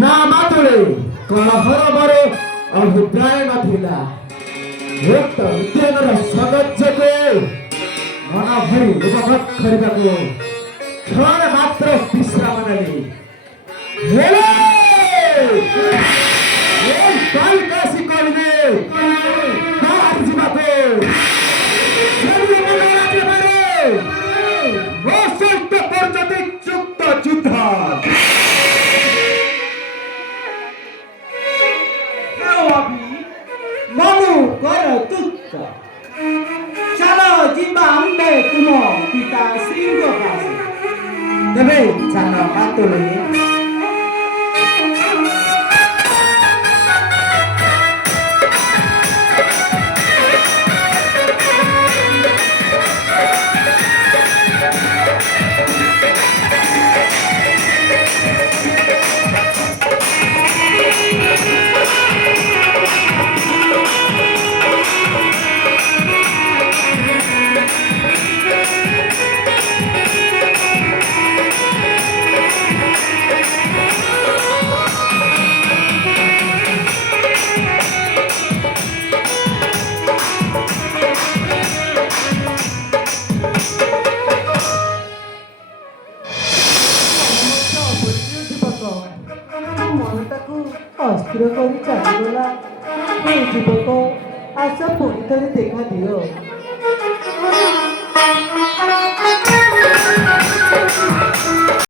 ନା ମାତୁଳେ କଳହର ମୋର ଅଭିପ୍ରାୟ ନଥିଲା। ଉକ୍ତ ଉଦ୍ୟାନର ସୌନ୍ଦର୍ଯ୍ୟକୁ ମନ ଭରି ଉପଭୋଗ କରିବାକୁ କ୍ଷଣେ ମାତ୍ର ବିଶ୍ରାମ ନେଲି। ହେଲେ କାଶୀ କହିଲେ ବାହାରି ଯିବାକୁ ମୋ ସହିତ କରୁଛନ୍ତି ଯୁକ୍ତ ଯୁଦ୍ଧ। ମନୁ କର ତୁଚ୍ଛ ଚାଲ ଯିବା ଆମ୍ଭେ ତୁମ ପିତା ଶ୍ରୀଙ୍କ ପାଖେ। ତେବେ ଚାଲ ମାତୁଳେ। ମନଟାକୁ ଅସ୍ଥିର କରି ଚାଲିଗଲା। ହେ ଯୁବକ, ଆସ ପୁଣି ଥରେ ଦେଖା ଦିଅ।